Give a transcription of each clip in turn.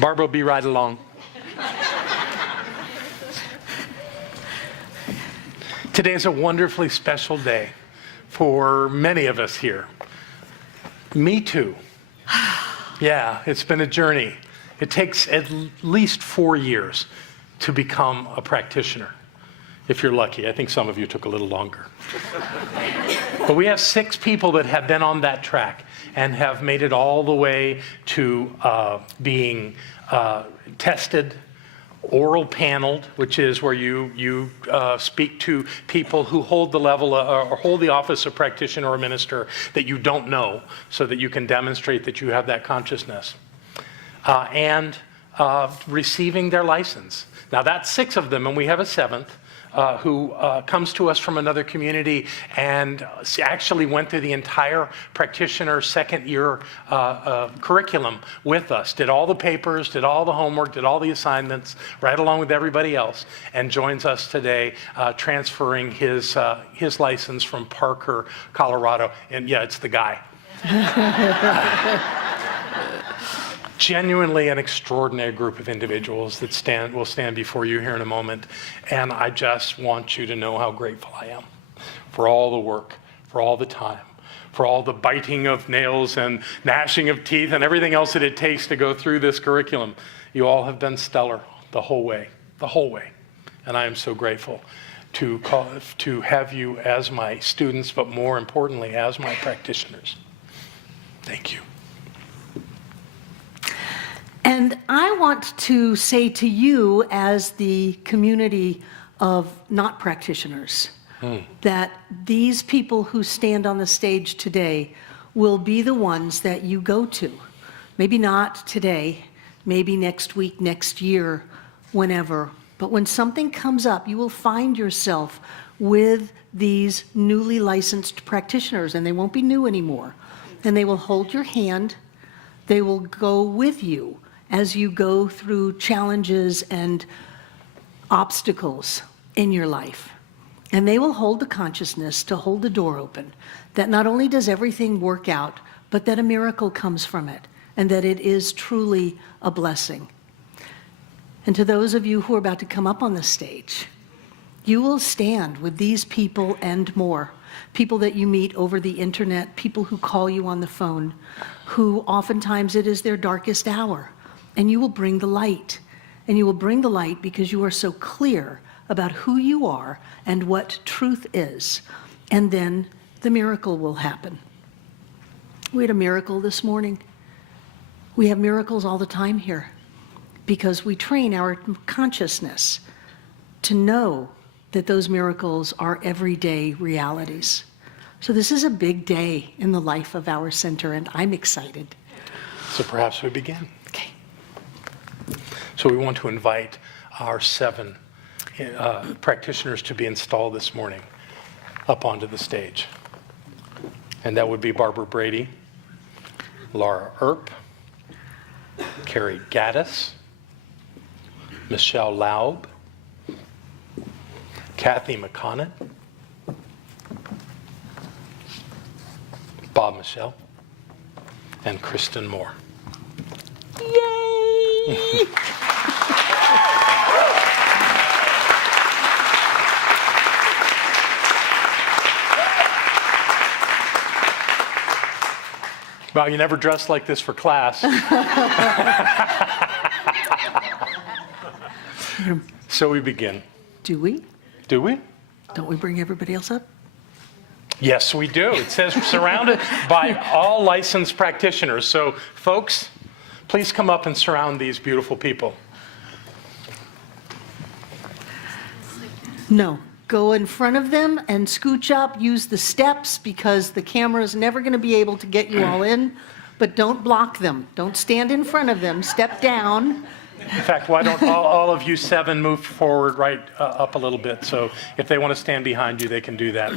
Barbara will be right along. Today is a wonderfully special day for many of us here. Me too. Yeah, it's been a journey. It takes at least 4 years to become a practitioner, if you're lucky. I think some of you took a little longer. But we have 6 people that have been on that track and have made it all the way to being tested, oral paneled, which is where you speak to people who hold the level or hold the office of practitioner or minister that you don't know, so that you can demonstrate that you have that consciousness, and receiving their license. Now that's 6 of them, and we have a 7th who comes to us from another community and actually went through the entire practitioner second year curriculum with us, did all the papers, did all the homework, did all the assignments, right along with everybody else, and joins us today transferring his license from Parker, Colorado. And yeah, it's the guy. Genuinely an extraordinary group of individuals that will stand before you here in a moment. And I just want you to know how grateful I am for all the work, for all the time, for all the biting of nails and gnashing of teeth and everything else that it takes to go through this curriculum. You all have been stellar the whole way. And I am so grateful to have you as my students, but more importantly, as my practitioners. Thank you. And I want to say to you, as the community of not practitioners, that these people who stand on the stage today will be the ones that you go to. Maybe not today, maybe next week, next year, whenever. But when something comes up, you will find yourself with these newly licensed practitioners, and they won't be new anymore. And they will hold your hand. They will go with you as you go through challenges and obstacles in your life. And they will hold the consciousness to hold the door open, that not only does everything work out, but that a miracle comes from it, and that it is truly a blessing. And to those of you who are about to come up on the stage, you will stand with these people and more. People that you meet over the internet, people who call you on the phone, who oftentimes it is their darkest hour. And you will bring the light. And you will bring the light because you are so clear about who you are and what truth is. And then the miracle will happen. We had a miracle this morning. We have miracles all the time here because we train our consciousness to know that those miracles are everyday realities. So this is a big day in the life of our center, and I'm excited. So perhaps we begin. Okay. So we want to invite our 7 practitioners to be installed this morning up onto the stage. And that would be Barbara Brady, Laura Earp, Carrie Gaddis, Michelle Laub, Kathy McConnett, Bob Michelle, and Kristen Moore. Yay! Well, you never dressed like this for class. So we begin. Do we? Do we? Don't we bring everybody else up? Yes, we do. It says surrounded by all licensed practitioners. So, folks, please come up and surround these beautiful people. No. Go in front of them and scooch up. Use the steps because the camera is never going to be able to get you all in. But don't block them. Don't stand in front of them. Step down. In fact, why don't all of you 7 move forward right up a little bit? So if they want to stand behind you, they can do that.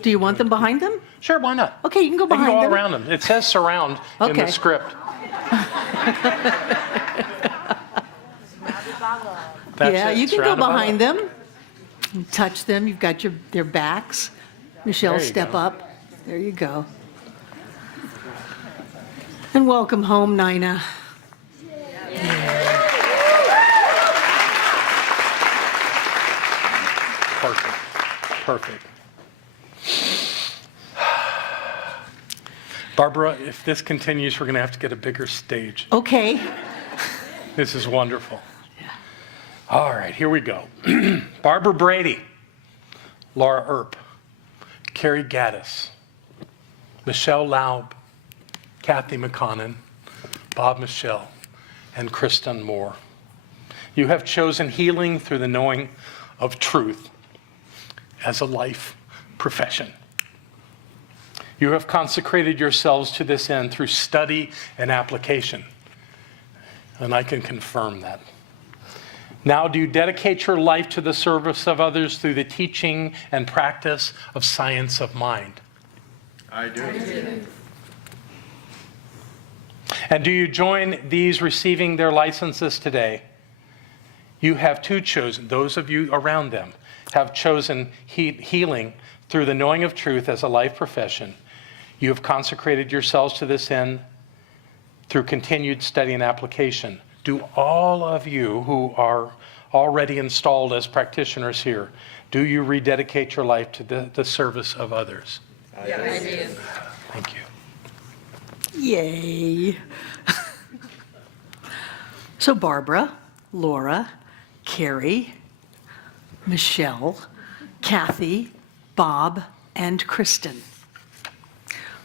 Do you want them behind them? Sure, why not? Okay, you can go They behind can go all them. around them. It says surround in the script. Yeah, you can go behind them. Touch them. You've got their backs. Michelle, step up. There you go. And welcome home, Nina. Yeah. Perfect. Barbara, if this continues, we're going to have to get a bigger stage. Okay. This is wonderful. All right, here we go. Barbara Brady, Laura Earp, Carrie Gaddis, Michelle Laub, Kathy McConnon, Bob Michelle, and Kristen Moore. You have chosen healing through the knowing of truth as a life profession. You have consecrated yourselves to this end through study and application. And I can confirm that. Now, do you dedicate your life to the service of others through the teaching and practice of science of mind? I do. And do you join these receiving their licenses today? You have too chosen, those of you around them, have chosen healing through the knowing of truth as a life profession. You have consecrated yourselves to this end through continued study and application. Do all of you who are already installed as practitioners here, do you rededicate your life to the service of others? Yeah, I do. Thank you. Yay. So Barbara, Laura, Carrie, Michelle, Kathy, Bob, and Kristen,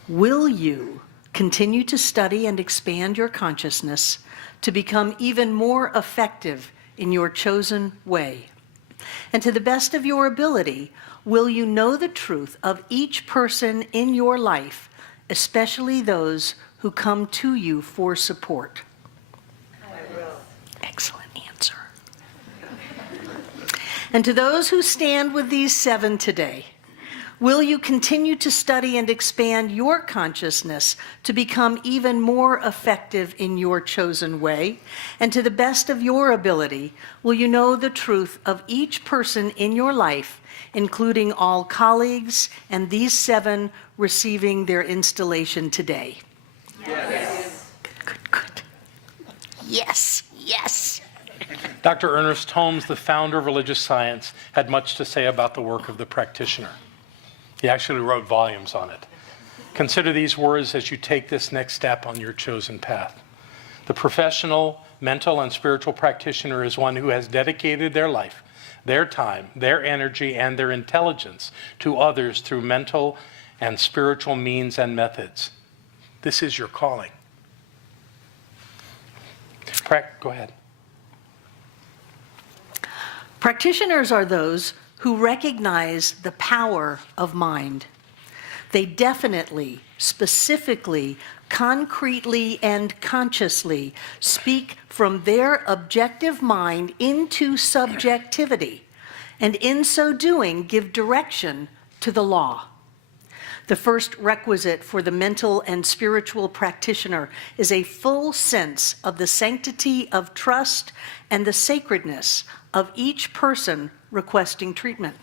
will you continue to study and expand your consciousness to become even more effective in your chosen way? And to the best of your ability, will you know the truth of each person in your life, especially those who come to you for support? I will. Excellent answer. And to those who stand with these 7 today, will you continue to study and expand your consciousness to become even more effective in your chosen way? And to the best of your ability, will you know the truth of each person in your life, including all colleagues and these 7 receiving their installation today? Yes. Good. Yes, yes. Dr. Ernest Holmes, the founder of religious science, had much to say about the work of the practitioner. He actually wrote volumes on it. Consider these words as you take this next step on your chosen path. The professional, mental, and spiritual practitioner is one who has dedicated their life, their time, their energy, and their intelligence to others through mental and spiritual means and methods. This is your calling. Go ahead. Practitioners are those who recognize the power of mind. They definitely, specifically, concretely, and consciously speak from their objective mind into subjectivity, and in so doing, give direction to the law. The first requisite for the mental and spiritual practitioner is a full sense of the sanctity of trust and the sacredness of each person requesting treatment.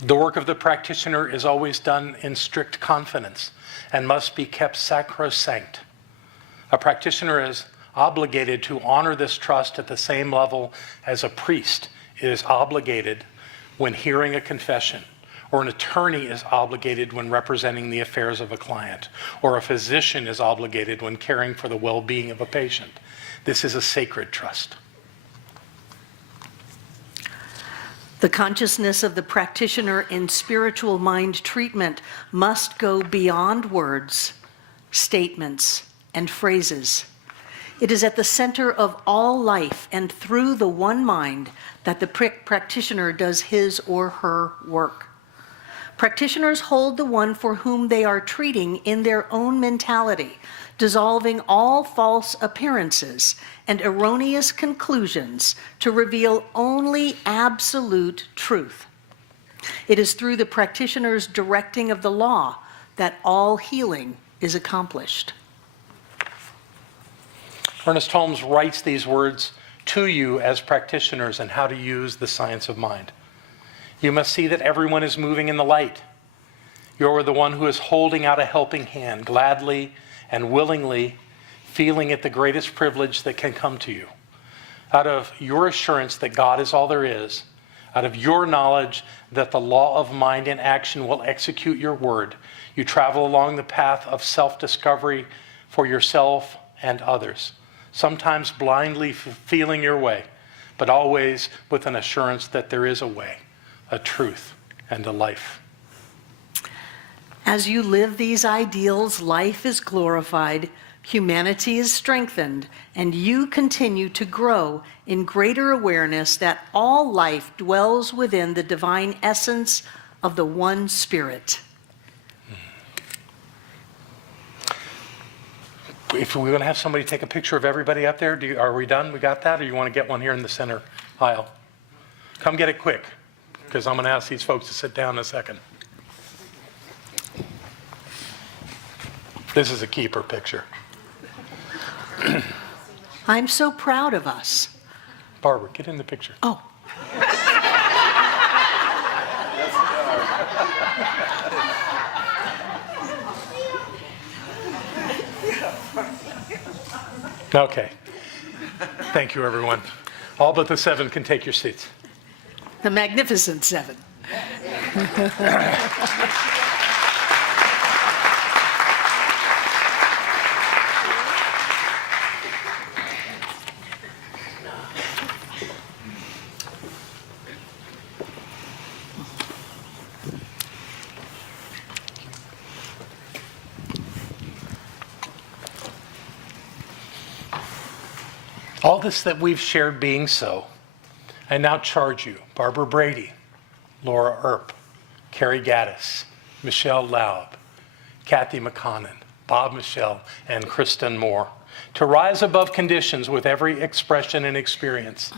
The work of the practitioner is always done in strict confidence and must be kept sacrosanct. A practitioner is obligated to honor this trust at the same level as a priest is obligated when hearing a confession, or an attorney is obligated when representing the affairs of a client, or a physician is obligated when caring for the well-being of a patient. This is a sacred trust. The consciousness of the practitioner in spiritual mind treatment must go beyond words, statements, and phrases. It is at the center of all life and through the one mind that the practitioner does his or her work. Practitioners hold the one for whom they are treating in their own mentality, dissolving all false appearances and erroneous conclusions to reveal only absolute truth. It is through the practitioner's directing of the law that all healing is accomplished. Ernest Holmes writes these words to you as practitioners and how to use the science of mind. You must see that everyone is moving in the light. You're the one who is holding out a helping hand, gladly and willingly, feeling it the greatest privilege that can come to you. Out of your assurance that God is all there is, Out of your knowledge that the law of mind and action will execute your word, you travel along the path of self-discovery for yourself and others, sometimes blindly feeling your way, but always with an assurance that there is a way, a truth, and a life. As you live these ideals, life is glorified, humanity is strengthened, and you continue to grow in greater awareness that all life dwells within the divine essence of the one Spirit. If we're going to have somebody take a picture of everybody up there, are we done? We got that? Or you want to get one here in the center aisle? Come get it quick, because I'm going to ask these folks to sit down in a second. This is a keeper picture. I'm so proud of us. Barbara, get in the picture. Oh. Okay. Thank you, everyone. All but the 7 can take your seats. The Magnificent Seven. All this that we've shared being so, I now charge you, Barbara Brady, Laura Earp, Carrie Gaddis, Michelle Laub, Kathy McConnon, Bob Michelle, and Kristen Moore, to rise above conditions with every expression and experience,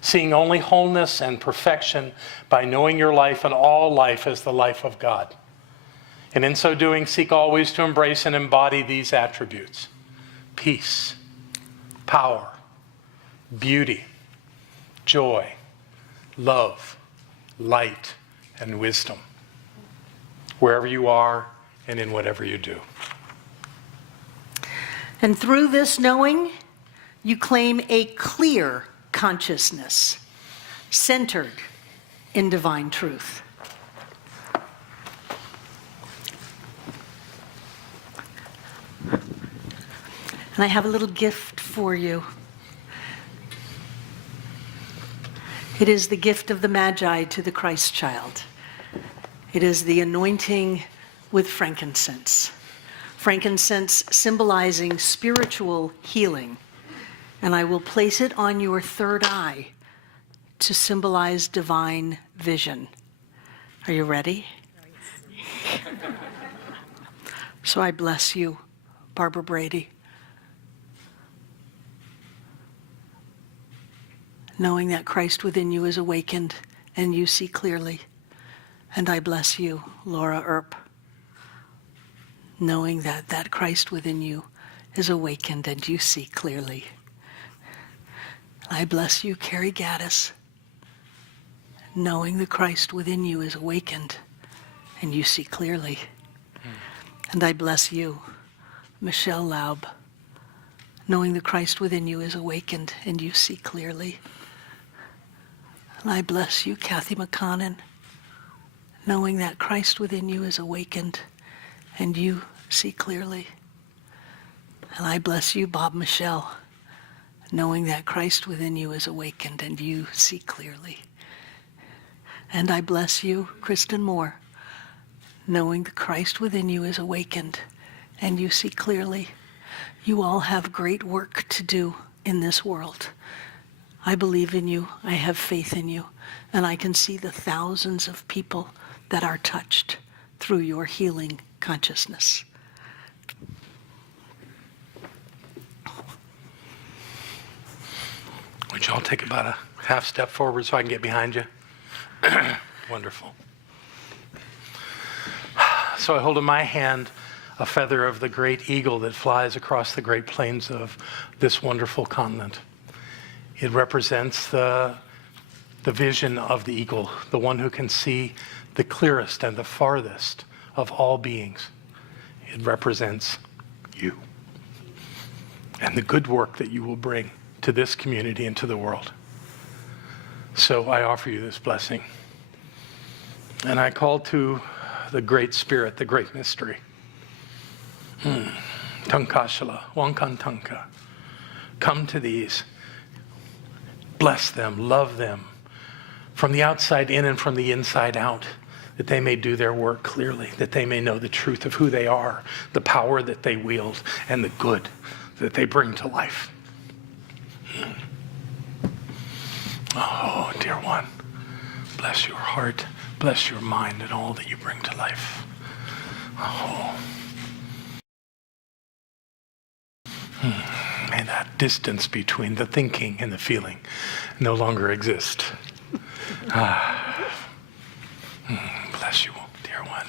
seeing only wholeness and perfection by knowing your life and all life as the life of God. And in so doing, seek always to embrace and embody these attributes: peace, power, beauty, joy, love, light, and wisdom, wherever you are and in whatever you do. And through this knowing, you claim a clear consciousness, centered in divine truth. And I have a little gift for you. It is the gift of the Magi to the Christ child. It is the anointing with frankincense. Frankincense symbolizing spiritual healing. And I will place it on your third eye to symbolize divine vision. Are you ready? So I bless you, Barbara Brady, knowing that Christ within you is awakened and you see clearly. And I bless you, Laura Earp, knowing that Christ within you is awakened and you see clearly. I bless you, Carrie Gaddis, knowing the Christ within you is awakened and you see clearly. And I bless you, Michelle Laub, knowing the Christ within you is awakened and you see clearly. And I bless you, Kathy McConnon, knowing that Christ within you is awakened and you see clearly. And I bless you, Bob Michelle, knowing that Christ within you is awakened and you see clearly. And I bless you, Kristen Moore, knowing the Christ within you is awakened and you see clearly. You all have great work to do in this world. I believe in you, I have faith in you, and I can see the thousands of people that are touched through your healing consciousness. Would you all take about a half step forward so I can get behind you? Wonderful. So I hold in my hand a feather of the great eagle that flies across the great plains of this wonderful continent. It represents the vision of the eagle, the one who can see the clearest and the farthest of all beings. It represents you and the good work that you will bring to this community and to the world. So I offer you this blessing. And I call to the Great Spirit, the Great Mystery. Tankashala, Wankantanka. Come to these. Bless them, love them, from the outside in and from the inside out, that they may do their work clearly, that they may know the truth of who they are, the power that they wield, and the good that they bring to life. Oh, dear one, bless your heart, bless your mind, and all that you bring to life. Oh. May that distance between the thinking and the feeling no longer exist. Bless you, dear one.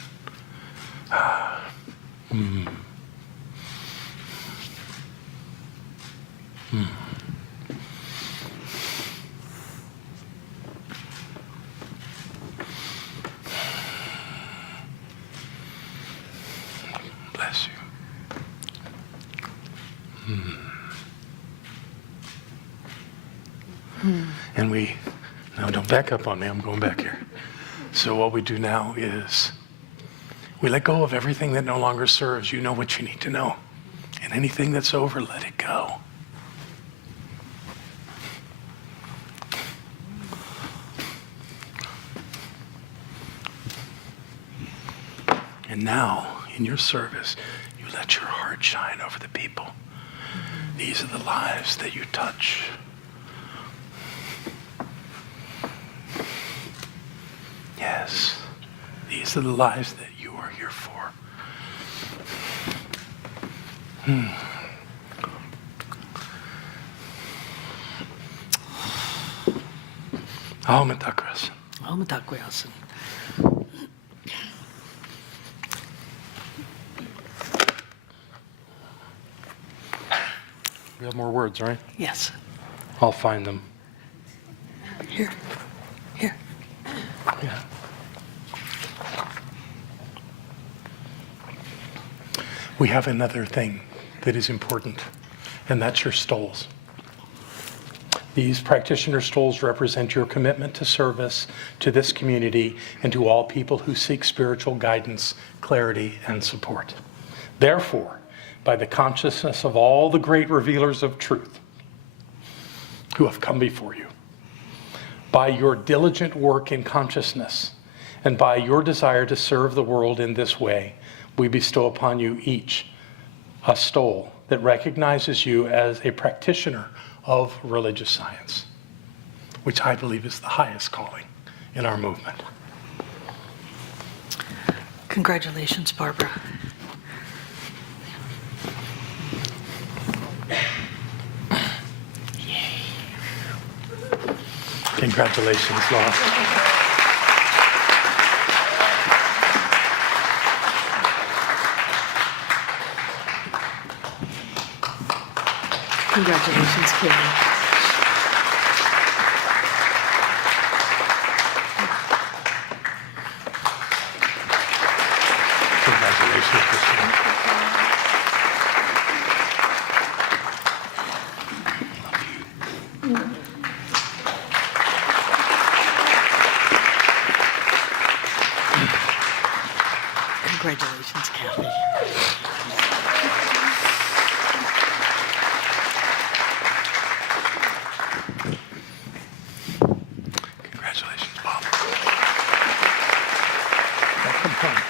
Bless you. And now don't back up on me, I'm going back here. So what we do now is we let go of everything that no longer serves. You know what you need to know. And anything that's over, let it go. And now, in your service, you let your heart shine over the people. These are the lives that you touch. Yes, these are the lives that you are here for. Almatakras. Almatakwayasan. We have more words, right? Yes. I'll find them. Here. Here. Yeah. We have another thing that is important, and that's your stoles. These practitioner stoles represent your commitment to service to this community and to all people who seek spiritual guidance, clarity, and support. Therefore, by the consciousness of all the great revealers of truth who have come before you, by your diligent work in consciousness, and by your desire to serve the world in this way, we bestow upon you each a stole that recognizes you as a practitioner of religious science, which I believe is the highest calling in our movement. Congratulations, Barbara. Congratulations, Laura. Congratulations, Katie. Congratulations, Christine. Congratulations, Kathy. Congratulations, Bob. Welcome home.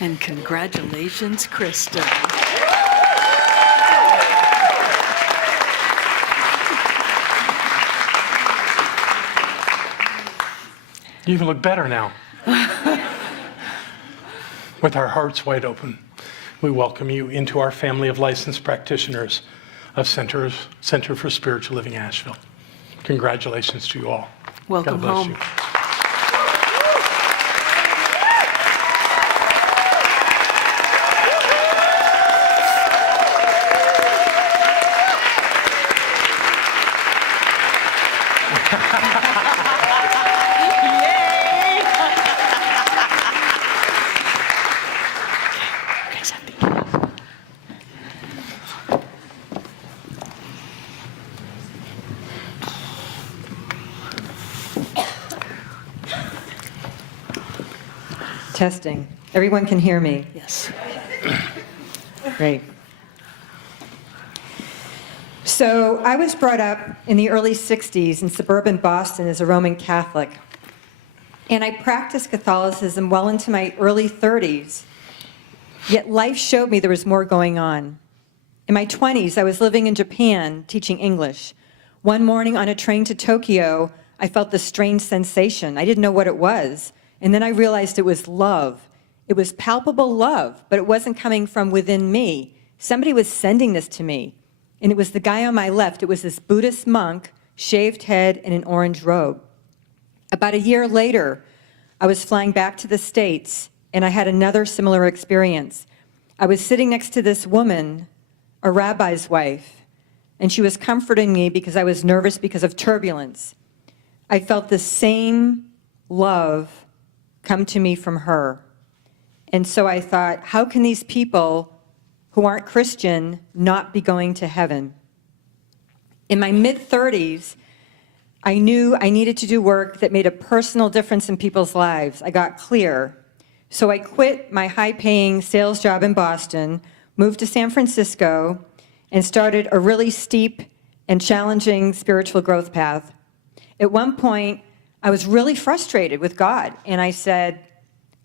And congratulations, Krista. You even look better now. With our hearts wide open, we welcome you into our family of licensed practitioners of Center for Spiritual Living Asheville. Congratulations to you all. Welcome God bless home. you. Testing. Everyone can hear me. Yes. Great. So I was brought up in the early 60s in suburban Boston as a Roman Catholic. And I practiced Catholicism well into my early 30s. Yet life showed me there was more going on. In my 20s, I was living in Japan teaching English. One morning on a train to Tokyo, I felt this strange sensation. I didn't know what it was. And then I realized it was love. It was palpable love, but it wasn't coming from within me. Somebody was sending this to me. And it was the guy on my left. It was this Buddhist monk, shaved head, and an orange robe. About a year later, I was flying back to the States, and I had another similar experience. I was sitting next to this woman, a rabbi's wife, and she was comforting me because I was nervous because of turbulence. I felt the same love come to me from her. And so I thought, how can these people who aren't Christian not be going to heaven? In my mid-30s, I knew I needed to do work that made a personal difference in people's lives. I got clear. So I quit my high-paying sales job in Boston, moved to San Francisco, and started a really steep and challenging spiritual growth path. At one point, I was really frustrated with God, and I said,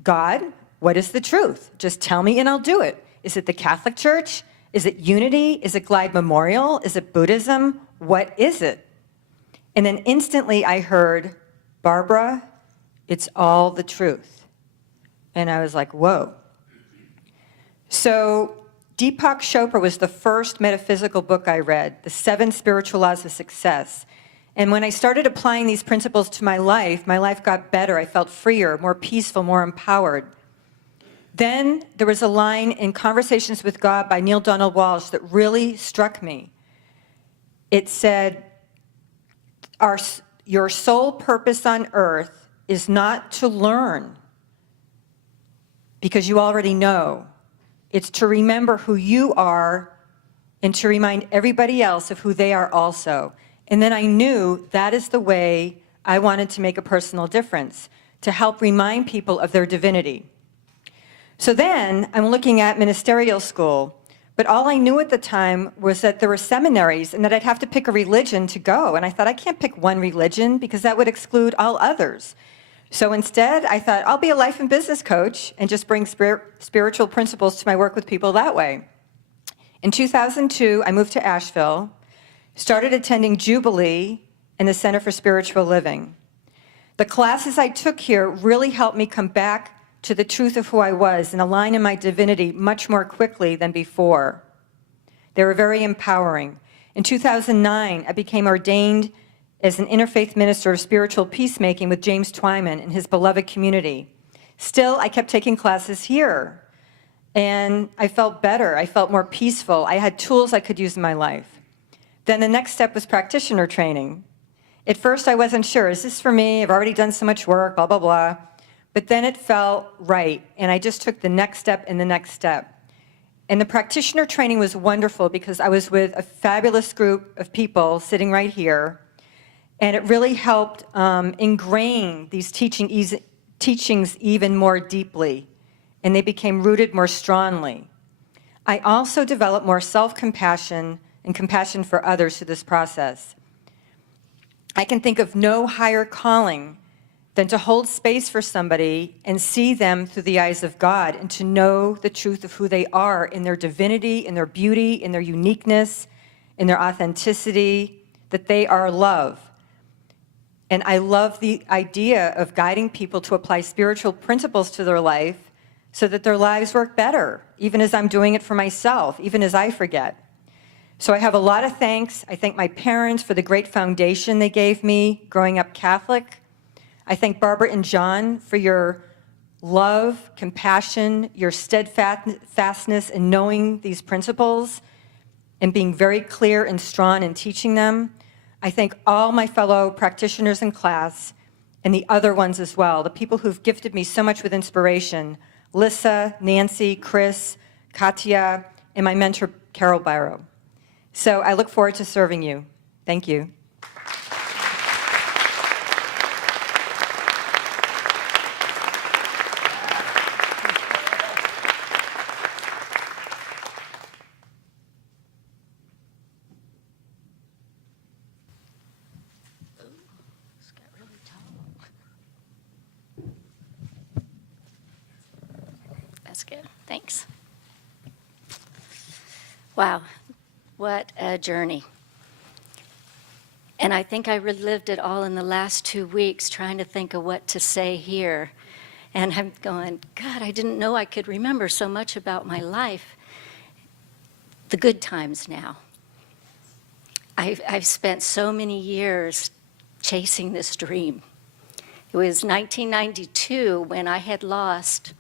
God, what is the truth? Just tell me and I'll do it. Is it the Catholic Church? Is it unity? Is it Glide Memorial? Is it Buddhism? What is it? And then instantly I heard, Barbara, it's all the truth. And I was like, whoa. So Deepak Chopra was the first metaphysical book I read, The 7 Spiritual Laws of Success. And when I started applying these principles to my life got better. I felt freer, more peaceful, more empowered. Then there was a line in Conversations with God by Neale Donald Walsch that really struck me. It said, your sole purpose on earth is not to learn, because you already know. It's to remember who you are and to remind everybody else of who they are also. And then I knew that is the way I wanted to make a personal difference, to help remind people of their divinity. So then I'm looking at ministerial school, but all I knew at the time was that there were seminaries and that I'd have to pick a religion to go. And I thought, I can't pick one religion because that would exclude all others. So instead, I thought, I'll be a life and business coach and just bring spiritual principles to my work with people that way. In 2002, I moved to Asheville, started attending Jubilee and the Center for Spiritual Living. The classes I took here really helped me come back to the truth of who I was and align in my divinity much more quickly than before. They were very empowering. In 2009, I became ordained as an interfaith minister of spiritual peacemaking with James Twyman and his beloved community. Still, I kept taking classes here, and I felt better. I felt more peaceful. I had tools I could use in my life. Then the next step was practitioner training. At first, I wasn't sure, is this for me? I've already done so much work, blah, blah, blah. But then it felt right, and I just took the next step and the next step. And the practitioner training was wonderful because I was with a fabulous group of people sitting right here, and it really helped ingrain these teachings even more deeply, and they became rooted more strongly. I also developed more self-compassion and compassion for others through this process. I can think of no higher calling than to hold space for somebody and see them through the eyes of God and to know the truth of who they are in their divinity, in their beauty, in their uniqueness, in their authenticity, that they are love. And I love the idea of guiding people to apply spiritual principles to their life so that their lives work better, even as I'm doing it for myself, even as I forget. So I have a lot of thanks. I thank my parents for the great foundation they gave me growing up Catholic. I thank Barbara and John for your love, compassion, your steadfastness in knowing these principles and being very clear and strong in teaching them. I thank all my fellow practitioners in class and the other ones as well, the people who've gifted me so much with inspiration, Lissa, Nancy, Chris, Katya, and my mentor, Carol Byro. So I look forward to serving you. Thank you. That's good. Thanks. Wow, what a journey. And I think I relived it all in the last 2 weeks trying to think of what to say here. And I'm going, God, I didn't know I could remember so much about my life. The good times now. I've spent so many years chasing this dream. It was 1992 when I had lost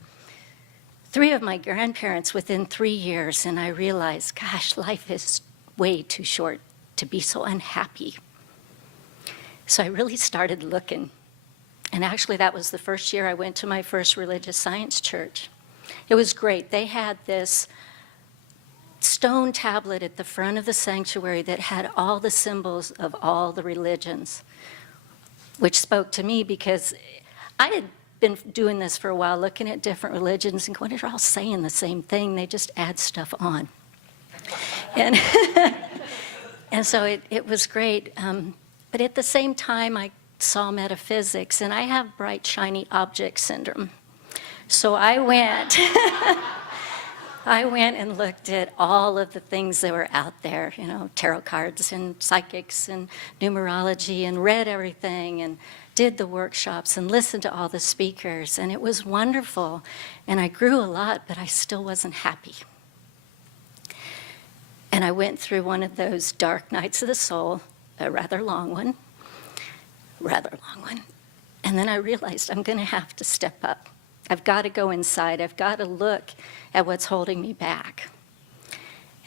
3 of my grandparents within 3 years, and I realized, gosh, life is way too short to be so unhappy. So I really started looking. And actually, that was the first year I went to my first religious science church. It was great. They had this stone tablet at the front of the sanctuary that had all the symbols of all the religions, which spoke to me because I had been doing this for a while, looking at different religions and going, they're all saying the same thing. They just add stuff on. And, and so it was great. But at the same time, I saw metaphysics, and I have bright, shiny object syndrome. So I went and looked at all of the things that were out there, you know, tarot cards and psychics and numerology, and read everything and did the workshops and listened to all the speakers, and it was wonderful. And I grew a lot, but I still wasn't happy. And I went through one of those dark nights of the soul, a rather long one. And then I realized I'm going to have to step up. I've got to go inside. I've got to look at what's holding me back.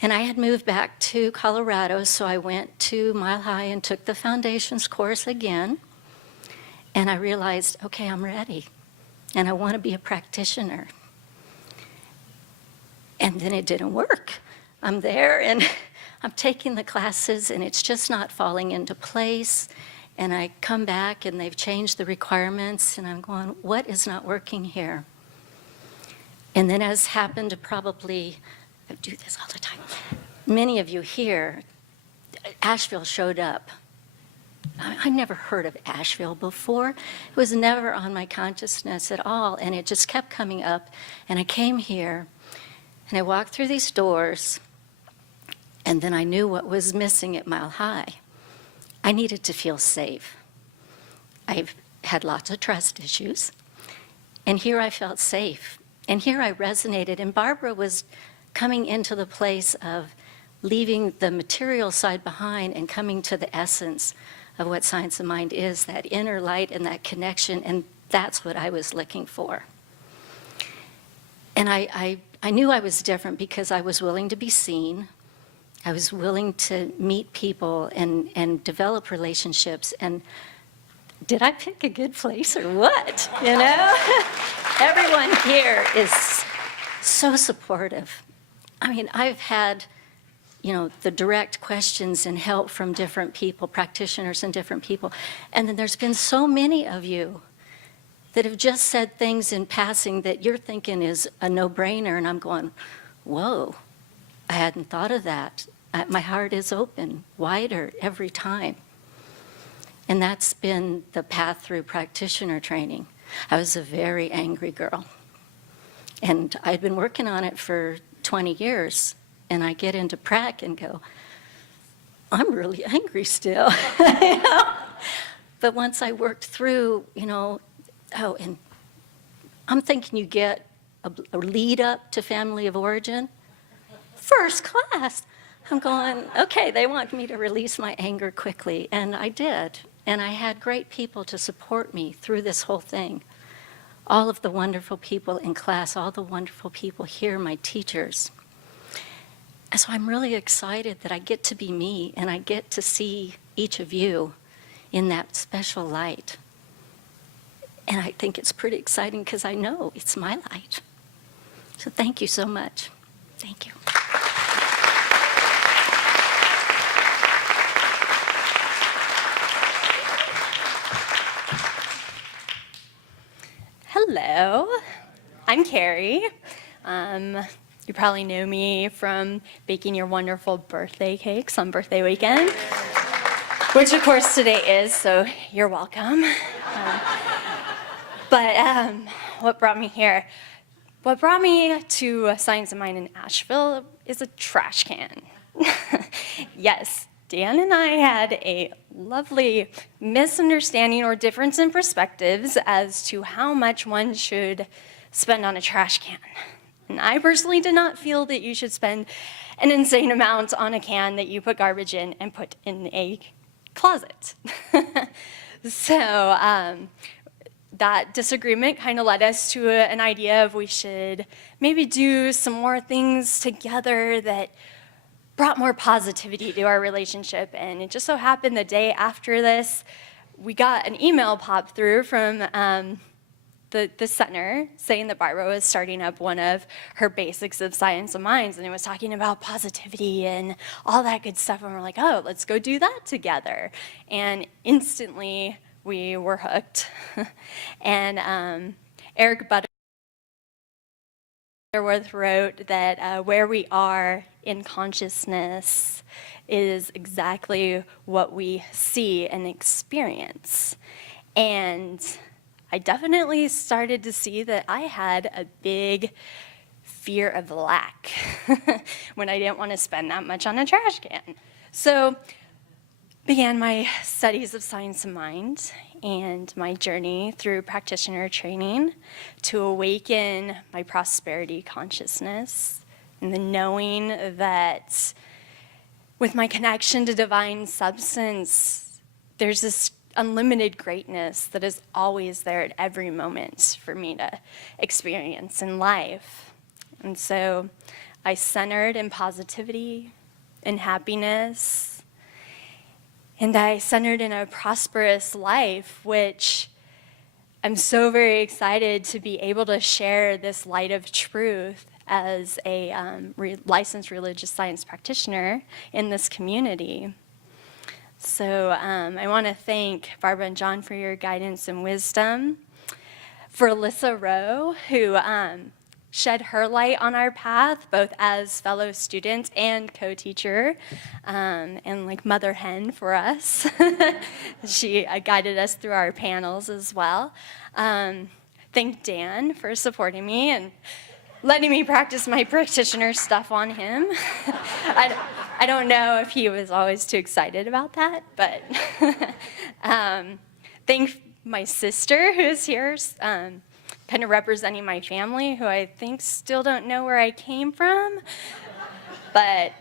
And I had moved back to Colorado, so I went to Mile High and took the foundations course again. And I realized, okay, I'm ready. And I want to be a practitioner. And then it didn't work. I'm there, and I'm taking the classes, and it's just not falling into place. And I come back, and they've changed the requirements, and I'm going, what is not working here? And then, as happened to probably, I do this all the time, many of you here, Asheville showed up. I never heard of Asheville before. It was never on my consciousness at all, and it just kept coming up. And I came here, and I walked through these doors, and then I knew what was missing at Mile High. I needed to feel safe. I've had lots of trust issues, and here I felt safe. And here I resonated, and Barbara was coming into the place of leaving the material side behind and coming to the essence of what Science of Mind is, that inner light and that connection, and that's what I was looking for. And I knew I was different because I was willing to be seen. I was willing to meet people and develop relationships. And did I pick a good place or what? You know? Everyone here is so supportive. I mean, I've had, you know, the direct questions and help from different people, practitioners and different people. And then there's been so many of you that have just said things in passing that you're thinking is a no-brainer, and I'm going, whoa, I hadn't thought of that. My heart is open, wider every time. And that's been the path through practitioner training. I was a very angry girl. And I'd been working on it for 20 years, and I get into prac and go, I'm really angry still. You know? But once I worked through, you know, and I'm thinking you get a lead up to family of origin. First class. I'm going, okay, they want me to release my anger quickly, and I did. And I had great people to support me through this whole thing. All of the wonderful people in class, all the wonderful people here, my teachers. And so I'm really excited that I get to be me, and I get to see each of you in that special light. And I think it's pretty exciting because I know it's my light. So thank you so much. Thank you. Hello, I'm Carrie. You probably know me from baking your wonderful birthday cakes on birthday weekend, which of course today is, so you're welcome. But what brought me here? what brought me to Science of Mind in Asheville is a trash can. Yes, Dan and I had a lovely misunderstanding or difference in perspectives as to how much one should spend on a trash can. And I personally did not feel that you should spend an insane amount on a can that you put garbage in and put in a closet. So that disagreement kind of led us to an idea of we should maybe do some more things together that brought more positivity to our relationship. And it just so happened the day after this, we got an email pop through from the center saying that Barbara was starting up one of her basics of Science of Minds, and it was talking about positivity and all that good stuff. And we're like, oh, let's go do that together. And instantly we were hooked. And Eric Butterworth wrote that where we are in consciousness is exactly what we see and experience. And I definitely started to see that I had a big fear of lack when I didn't want to spend that much on a trash can. So began my studies of Science of Mind and my journey through practitioner training to awaken my prosperity consciousness and the knowing that with my connection to divine substance, there's this unlimited greatness that is always there at every moment for me to experience in life. And so I centered in positivity and happiness, and I centered in a prosperous life, which I'm so very excited to be able to share this light of truth as a licensed religious science practitioner in this community. So I want to thank Barbara and John for your guidance and wisdom, for Alyssa Rowe, who shed her light on our path, both as fellow student and co-teacher, and like mother hen for us. She guided us through our panels as well. Thank Dan for supporting me and letting me practice my practitioner stuff on him. I don't know if he was always too excited about that, but thank my sister who's here, kind of representing my family, who I think still don't know where I came from, but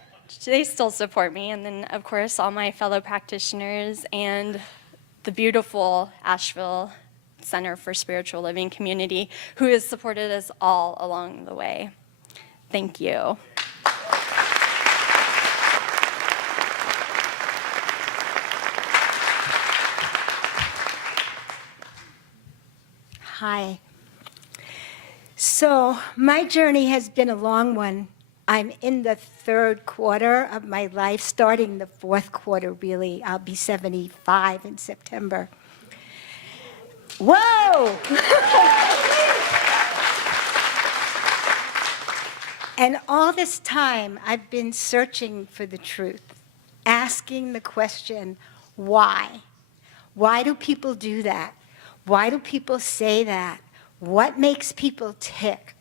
they still support me. And then, of course, all my fellow practitioners and the beautiful Asheville Center for Spiritual Living community, who has supported us all along the way. Thank you. Hi. So my journey has been a long one. I'm in the third quarter of my life, starting the fourth quarter, really. I'll be 75 in September. Whoa! And all this time, I've been searching for the truth, asking the question, why? Why do people do that? Why do people say that? What makes people tick?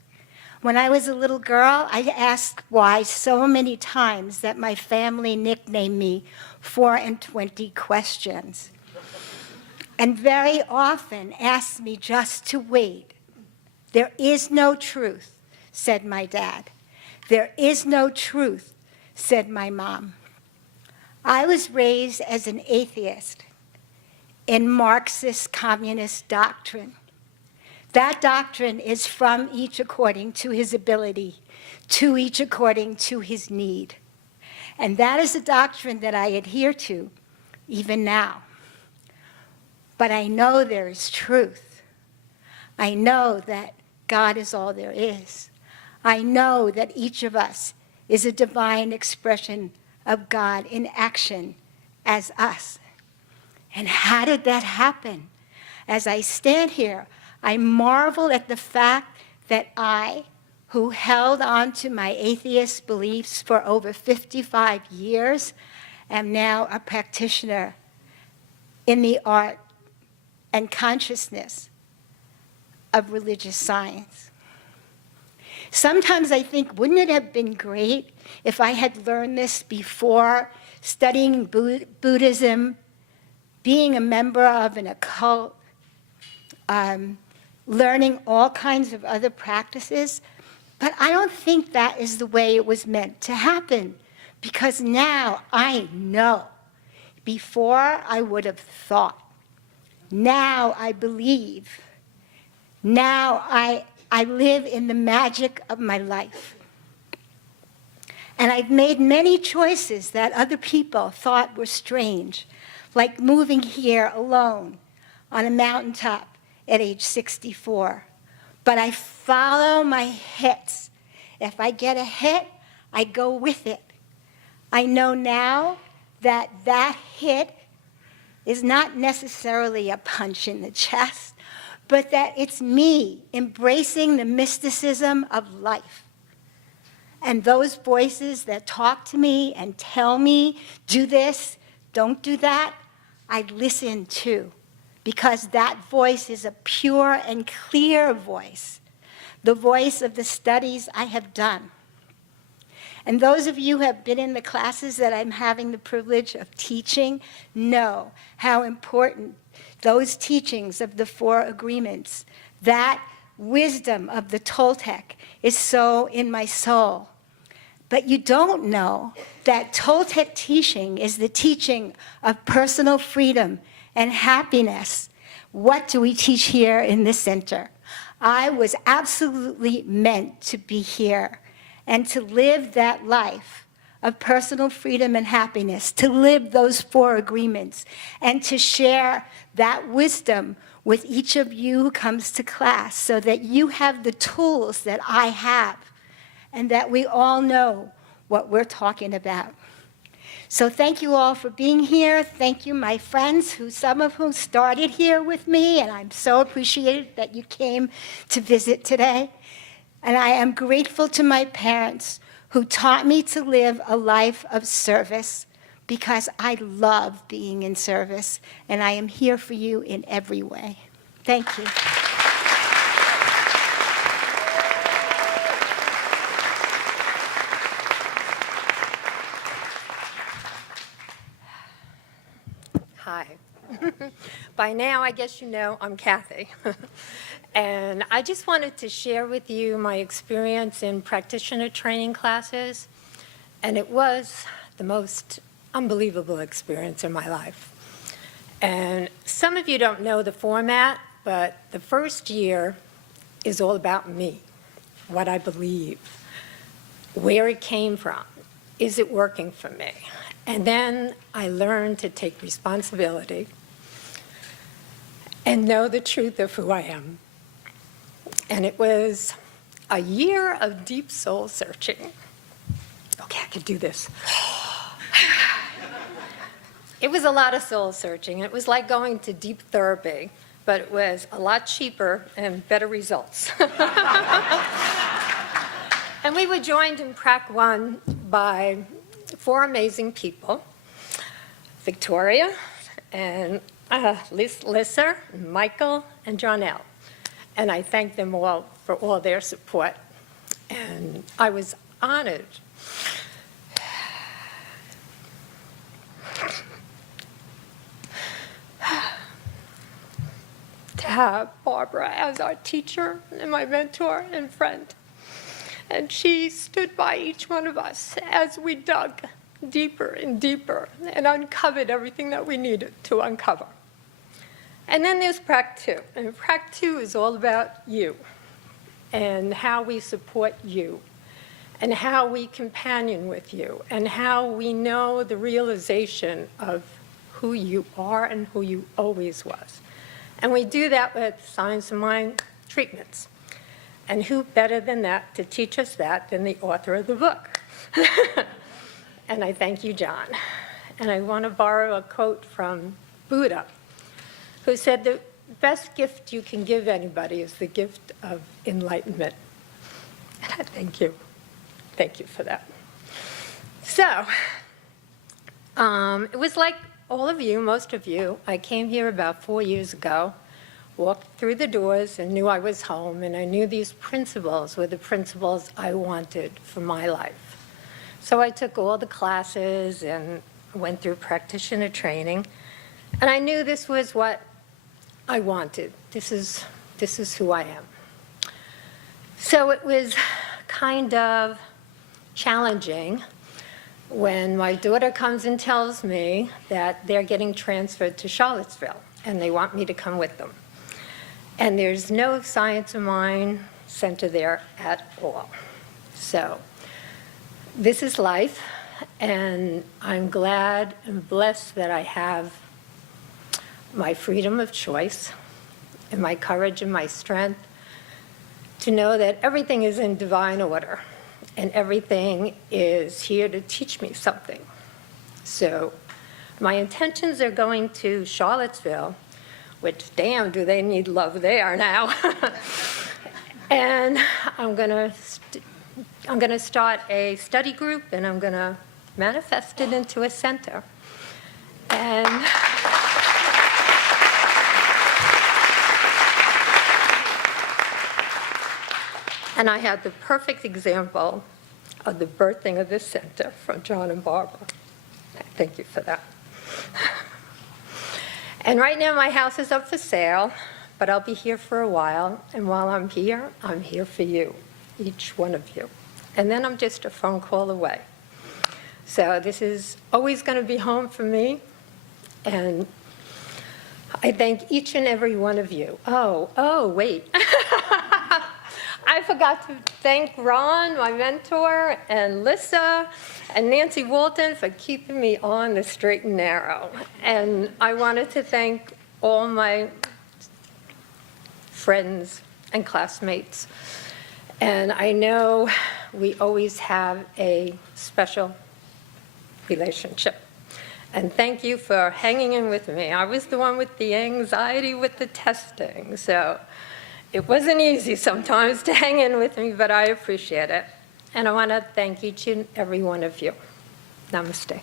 When I was a little girl, I asked why so many times that my family nicknamed me 4 and 20 questions. And very often asked me just to wait. There is no truth, said my dad. There is no truth, said my mom. I was raised as an atheist in Marxist communist doctrine. That doctrine is from each according to his ability, to each according to his need. And that is a doctrine that I adhere to, even now. But I know there is truth. I know that God is all there is. I know that each of us is a divine expression of God in action as us. And how did that happen? As I stand here, I marvel at the fact that I, who held on to my atheist beliefs for over 55 years, am now a practitioner in the art and consciousness of religious science. Sometimes I think, wouldn't it have been great if I had learned this before studying Buddhism, being a member of an occult, learning all kinds of other practices? But I don't think that is the way it was meant to happen, because now I know. Before, I would have thought. Now I believe. Now I live in the magic of my life. And I've made many choices that other people thought were strange, like moving here alone on a mountaintop at age 64. But I follow my hits. If I get a hit, I go with it. I know now that that hit is not necessarily a punch in the chest, but that it's me embracing the mysticism of life. And those voices that talk to me and tell me, do this, don't do that, I listen to, because that voice is a pure and clear voice, the voice of the studies I have done. And those of you who have been in the classes that I'm having the privilege of teaching know how important those teachings of the four agreements, that wisdom of the Toltec is so in my soul. But you don't know that Toltec teaching is the teaching of personal freedom and happiness. What do we teach here in this center? I was absolutely meant to be here and to live that life of personal freedom and happiness, to live those four agreements, and to share that wisdom with each of you who comes to class, so that you have the tools that I have, and that we all know what we're talking about. So thank you all for being here. Thank you, my friends, some of whom started here with me, and I'm so appreciated that you came to visit today. And I am grateful to my parents who taught me to live a life of service, because I love being in service, and I am here for you in every way. Thank you. Hi. By now, I guess you know I'm Kathy. And I just wanted to share with you my experience in practitioner training classes. And it was the most unbelievable experience in my life. And some of you don't know the format, but the first year is all about me, what I believe, where it came from, is it working for me? And then I learned to take responsibility and know the truth of who I am. And it was a year of deep soul searching. Okay, I can do this. It was a lot of soul searching. It was like going to deep therapy, but it was a lot cheaper and better results. And we were joined in Prac 1 by 4 amazing people: Victoria and Lisa, Michael, and Jonelle. And I thank them all for all their support. And I was honored to have Barbara as our teacher and my mentor and friend. And she stood by each one of us as we dug deeper and deeper and uncovered everything that we needed to uncover. And then there's Prac 2. And Prac 2 is all about you and how we support you and how we companion with you and how we know the realization of who you are and who you always was. And we do that with Science of Mind treatments. And who better than that to teach us that than the author of the book? And I thank you, John. And I want to borrow a quote from Buddha, who said the best gift you can give anybody is the gift of enlightenment. And I thank you. Thank you for that. So, it was like all of you, most of you. I came here about 4 years ago walked through the doors and knew I was home, and I knew these principles were the principles I wanted for my life. So I took all the classes and went through practitioner training, and I knew this was what I wanted. This is who I am. So it was kind of challenging when my daughter comes and tells me that they're getting transferred to Charlottesville and they want me to come with them. And there's no Science of Mind center there at all. So this is life, and I'm glad and blessed that I have my freedom of choice and my courage and my strength to know that everything is in divine order and everything is here to teach me something. So my intentions are going to Charlottesville, which, damn, do they need love there now. And I'm going to start a study group, and I'm going to manifest it into a center. And I had the perfect example of the birthing of this center from John and Barbara. Thank you for that. And right now my house is up for sale, but I'll be here for a while. And while I'm here for you, each one of you. And then I'm just a phone call away. So this is always going to be home for me. And I thank each and every one of you. Oh, wait. I forgot to thank Ron, my mentor, and Lissa, and Nancy Walton for keeping me on the straight and narrow. And I wanted to thank all my friends and classmates. And I know we always have a special relationship. And thank you for hanging in with me. I was the one with the anxiety with the testing, so it wasn't easy sometimes to hang in with me, but I appreciate it. And I want to thank each and every one of you. Namaste.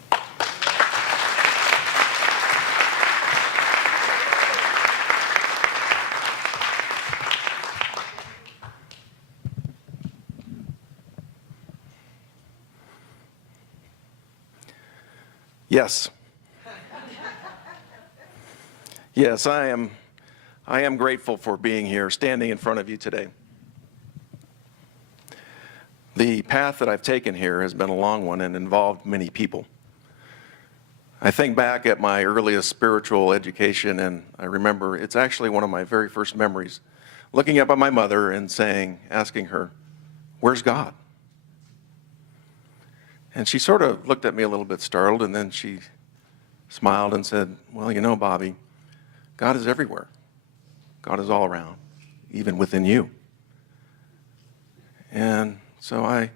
Yes. Yes, I am grateful for being here, standing in front of you today. The path that I've taken here has been a long one and involved many people. I think back at my earliest spiritual education, and I remember it's actually one of my very first memories, looking up at my mother and asking her, "Where's God?" And she sort of looked at me a little bit startled, and then she smiled and said, "Well, you know, Bobby, God is everywhere. God is all around, even within you." And so I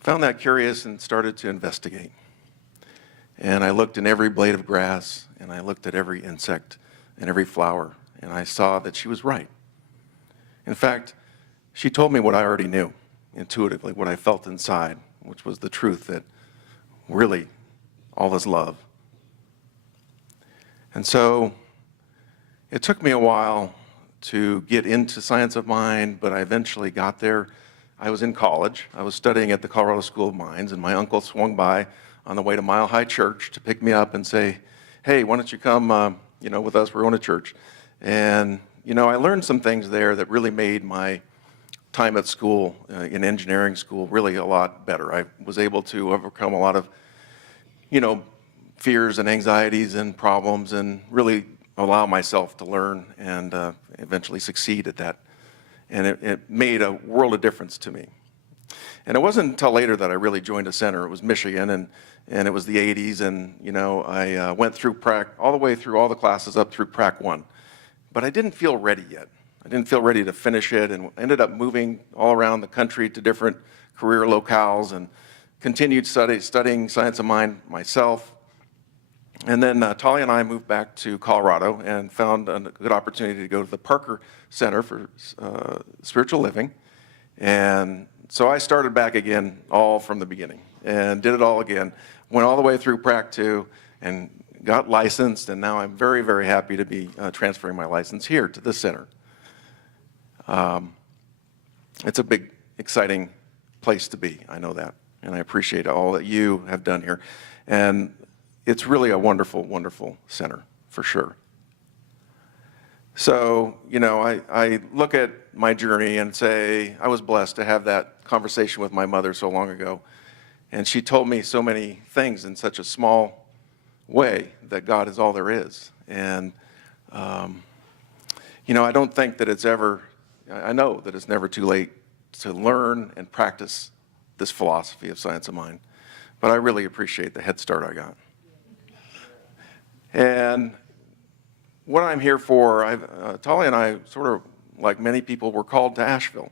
found that curious and started to investigate. And I looked in every blade of grass, and I looked at every insect and every flower, and I saw that she was right. In fact, she told me what I already knew, intuitively, what I felt inside, which was the truth that really all is love. And so it took me a while to get into Science of Mind, but I eventually got there. I was in college. I was studying at the Colorado School of Mines, and my uncle swung by on the way to Mile High Church to pick me up and say, "Hey, why don't you come with us? We're going to church." And I learned some things there that really made my time at school, in engineering school, really a lot better. I was able to overcome a lot of, fears and anxieties and problems, and really allow myself to learn and eventually succeed at that. And it made a world of difference to me. And it wasn't until later that I really joined a center. It was Michigan, and it was the 80s, and I went through all the way through all the classes up through Prac 1. But I didn't feel ready yet. I didn't feel ready to finish it, and ended up moving all around the country to different career locales and continued studying Science of Mind myself. And then Talia and I moved back to Colorado and found a good opportunity to go to the Parker Center for Spiritual Living. And so I started back again, all from the beginning, and did it all again. Went all the way through Prac 2 and got licensed, and now I'm very, very happy to be transferring my license here to this center. It's a big, exciting place to be, I know that, and I appreciate all that you have done here. And it's really a wonderful, wonderful center, for sure. So, you know, I look at my journey and say, I was blessed to have that conversation with my mother so long ago. And she told me so many things in such a small way, that God is all there is. And, you know, I don't think that it's ever, I know that it's never too late to learn and practice this philosophy of science of mind. But I really appreciate the head start I got. And what I'm here for, Talia and I, sort of like many people, were called to Asheville.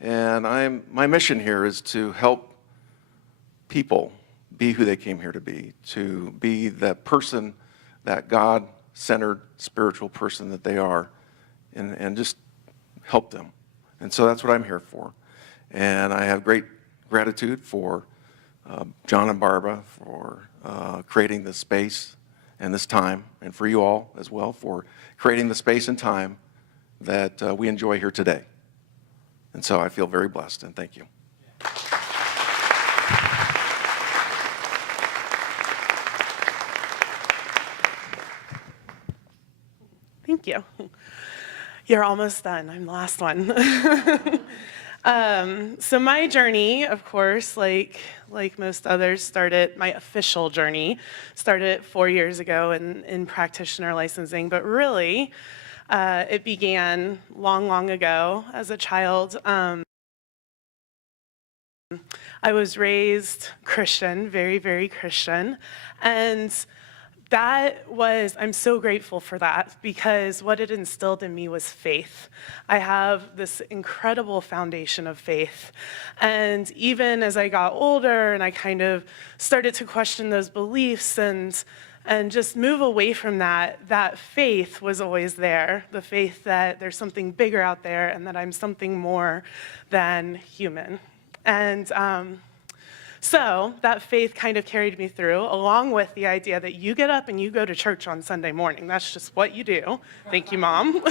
And my mission here is to help people be who they came here to be that person, that God-centered spiritual person that they are, and just help them. And so that's what I'm here for. And I have great gratitude for John and Barbara for creating this space and this time, and for you all as well for creating the space and time that we enjoy here today. And so I feel very blessed, and thank you. Thank you. You're almost done. I'm the last one. So my journey, of course, like most others, my official journey started 4 years ago in practitioner licensing, but really it began long, long ago as a child. I was raised Christian, very, very Christian, and I'm so grateful for that, because what it instilled in me was faith. I have this incredible foundation of faith. And even as I got older and I kind of started to question those beliefs and just move away from that faith was always there. The faith that there's something bigger out there and that I'm something more than human. And so that faith kind of carried me through, along with the idea that you get up and you go to church on Sunday morning. That's just what you do. Thank you, Mom.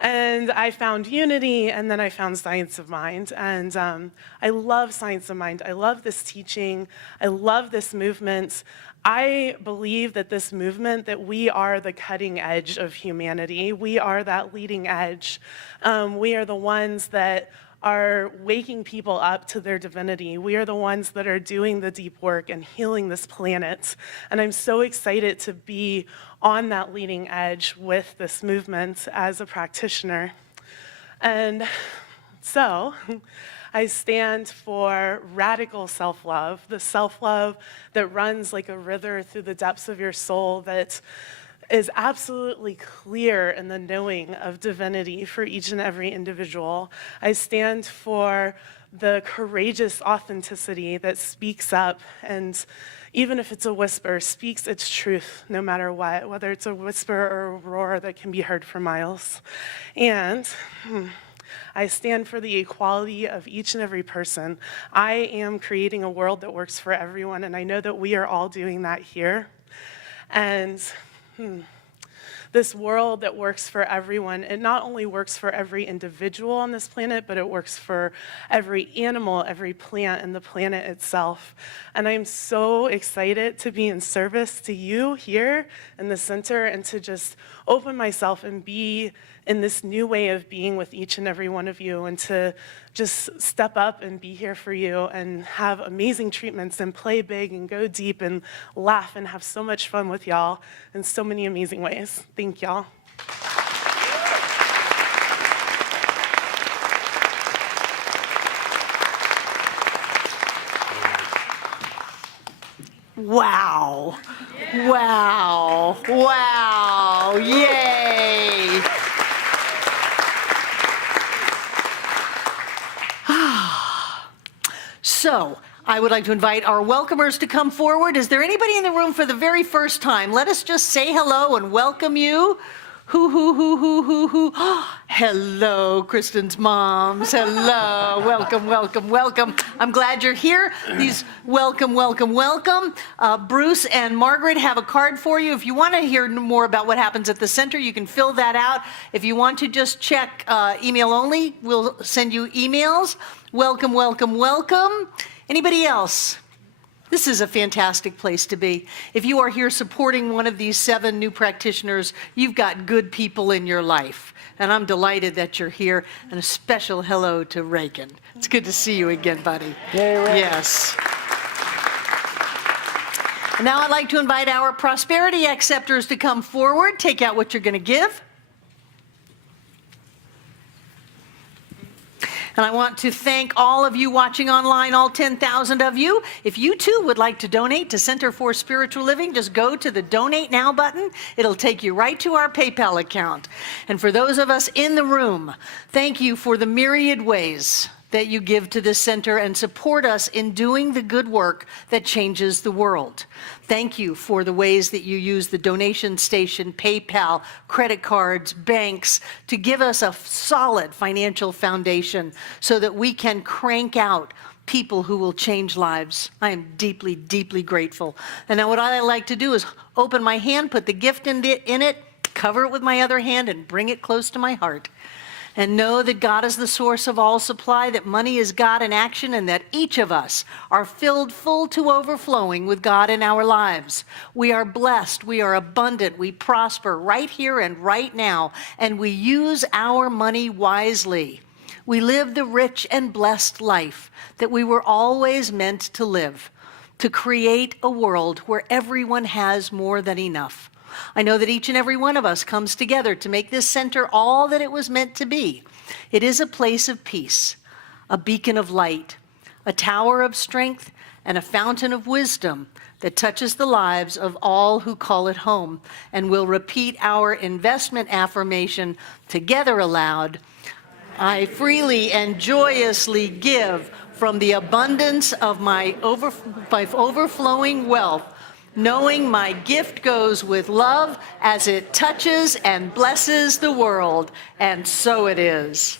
And I found unity, and then I found science of mind. And I love science of mind. I love this teaching. I love this movement. I believe that this movement, that we are the cutting edge of humanity. We are that leading edge. We are the ones that are waking people up to their divinity. We are the ones that are doing the deep work and healing this planet. And I'm so excited to be on that leading edge with this movement as a practitioner. And so I stand for radical self-love, the self-love that runs like a river through the depths of your soul, that is absolutely clear in the knowing of divinity for each and every individual. I stand for the courageous authenticity that speaks up, and even if it's a whisper, speaks its truth no matter what, whether it's a whisper or a roar that can be heard for miles. And I stand for the equality of each and every person. I am creating a world that works for everyone, and I know that we are all doing that here. And this world that works for everyone, it not only works for every individual on this planet, but it works for every animal, every plant, and the planet itself. And I'm so excited to be in service to you here in the center, and to just open myself and be in this new way of being with each and every one of you, and to just step up and be here for you and have amazing treatments and play big and go deep and laugh and have so much fun with y'all in so many amazing ways. Thank y'all. Wow. Wow. Wow. Yay. So, I would like to invite our welcomers to come forward. Is there anybody in the room for the very first time? Let us just say hello and welcome you. Hoo. Hello, Kristen's moms. Hello. Welcome, welcome, welcome. I'm glad you're here. These welcome, welcome, welcome. Bruce and Margaret have a card for you. If you want to hear more about what happens at the center, you can fill that out. If you want to just check email only, we'll send you emails. Welcome, welcome, welcome. Anybody else? This is a fantastic place to be. If you are here supporting one of these 7 new practitioners, you've got good people in your life. And I'm delighted that you're here. And a special hello to Reagan. It's good to see you again, buddy. Yay, Reagan. Yes. And now I'd like to invite our prosperity acceptors to come forward. Take out what you're going to give. And I want to thank all of you watching online, all 10,000 of you. If you too would like to donate to Center for Spiritual Living, just go to the Donate Now button. It'll take you right to our PayPal account. And for those of us in the room, thank you for the myriad ways that you give to this center and support us in doing the good work that changes the world. Thank you for the ways that you use the donation station, PayPal, credit cards, banks, to give us a solid financial foundation so that we can crank out people who will change lives. I am deeply, deeply grateful. And now what I like to do is open my hand, put the gift in it, cover it with my other hand, and bring it close to my heart. And know that God is the source of all supply, that money is God in action, and that each of us are filled full to overflowing with God in our lives. We are blessed, we are abundant, we prosper right here and right now, and we use our money wisely. We live the rich and blessed life that we were always meant to live, to create a world where everyone has more than enough. I know that each and every one of us comes together to make this center all that it was meant to be. It is a place of peace, a beacon of light, a tower of strength, and a fountain of wisdom that touches the lives of all who call it home. And we'll repeat our investment affirmation together aloud. I freely and joyously give from the abundance of my overflowing wealth, knowing my gift goes with love as it touches and blesses the world. And so it is.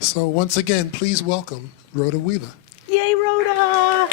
So once again, please welcome Rhoda Weaver. Yay, Rhoda!